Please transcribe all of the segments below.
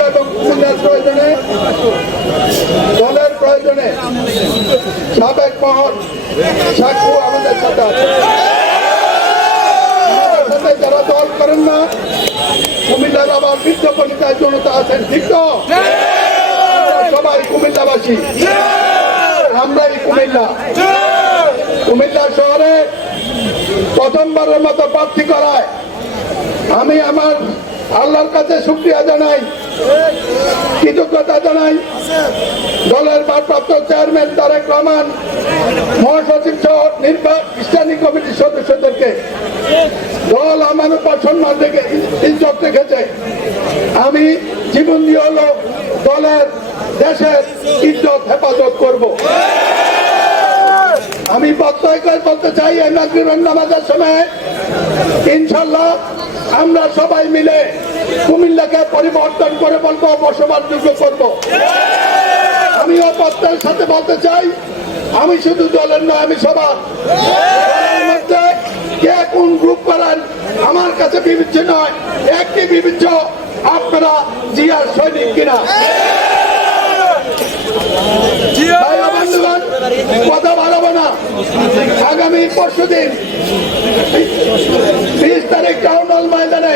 কুমিল্লার প্রয়োজনে দলের প্রয়োজনে সাবেক মহল সাকু আমাদের সাথে আছে। যারা দল করেন না, কুমিল্লার আবার বৃদ্ধকলিকায় জনতা আছেন, ঠিক তো? সবাই কুমিল্লাবাসী। আমরাই কুমিল্লা। কুমিল্লা শহরে প্রথমবারের মতো প্রার্থী করায়। আমি আমার আল্লাহর কাছে শুক্রিয়া জানাই, কৃতজ্ঞতা জানাই। দলের ভারপ্রাপ্ত চেয়ারম্যান তারেক রহমান, মহাসচিব সহ স্ট্যান্ডিং কমিটির সদস্যদেরকে দল আমার সম্মান রেখে ইজ্জত রেখেছে আমি জীবন দিয়ে হলো দলের, দেশের ইজ্জত হেফাজত করব। আমি বক্তব্য করে বলতে চাই, এই নাজরুল নামাজের সময় ইনশাল্লাহ আমরা সবাই মিলে কুমিল্লাকে পরিবর্তন করে বলব বসবাসযোগ্য করব। আমি প্রত্যেকের সাথে বলতে চাই আমি শুধু দলের নয় আমি সবার। মধ্যে কে কোন গ্রুপ করেন আমার কাছে বিবেচ্য নয় একটি বিবেচ্য আপনারা জিয়ার সৈনিক কিনা। কথা বাড়াবো না। আগামী পরশু দিন বিশ তারিখ টাউন হল ময়দানে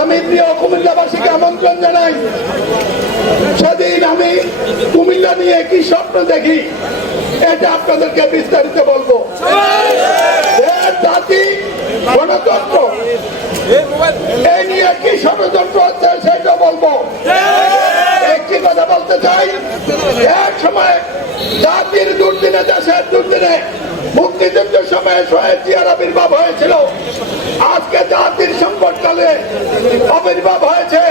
আমি প্রিয় কুমিল্লাবাসীকে আমন্ত্রণ জানাই। সেদিন আমি কুমিল্লা নিয়ে কি স্বপ্ন দেখি, এটা আপনাদেরকে বিস্তারিত বলব। জাতি গণতন্ত্র। এই নিয়ে কি ষড়যন্ত্র হচ্ছে সেটা বলব। একটি কথা বলতে চাই, এক সময় জাতির দুর্দিনে, দেশের দুর্দিনে মুক্তিযুদ্ধের সময় শহীদ জিয়ার আবির্ভাব হয়েছিল। আজকে জাতির সংকটকালে আবির্ভাব হয়েছে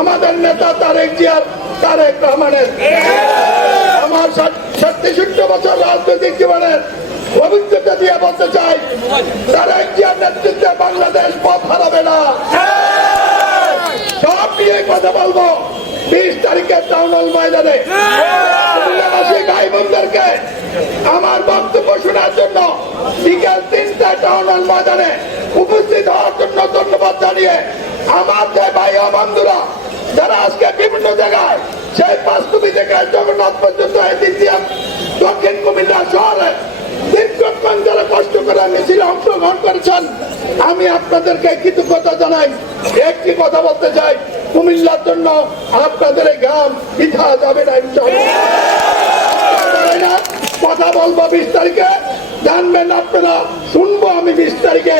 আমাদের নেতা তারেক জিয়ার, তারেক রহমানের। আমার ছত্রিশত্ব বছর রাজনৈতিক জীবনের অভিজ্ঞতা দিয়ে বলতে চাই, তারেক জিয়ার নেতৃত্বে বাংলাদেশ পথ হারাবে না। সব নিয়ে কথা বলব। বিশ তারিখে টাউন হল ময়দানে ভাই বোনদেরকে আমার বক্তব্য শোনার জন্য বিকাল তিনটায় টাউন হল ময়দানে উপস্থিত হওয়ার জন্য ধন্যবাদ জানিয়ে আমার যে ভাই বন্ধুরা, যারা আজকে বিভিন্ন জায়গায় সেই বাস্তবী থেকে জগন্নাথ পর্যন্ত দক্ষিণ কুমিল্লা শহরে যারা মিছিলে অংশগ্রহণ করেছেন। আমি আপনাদেরকে জানাই। একটি কথা বলতে চাই, কুমিল্লার জন্য আপনাদের কথা বলব বিশ তারিখে। জানবেন আপনারা শুনব আমি বিশ তারিখে।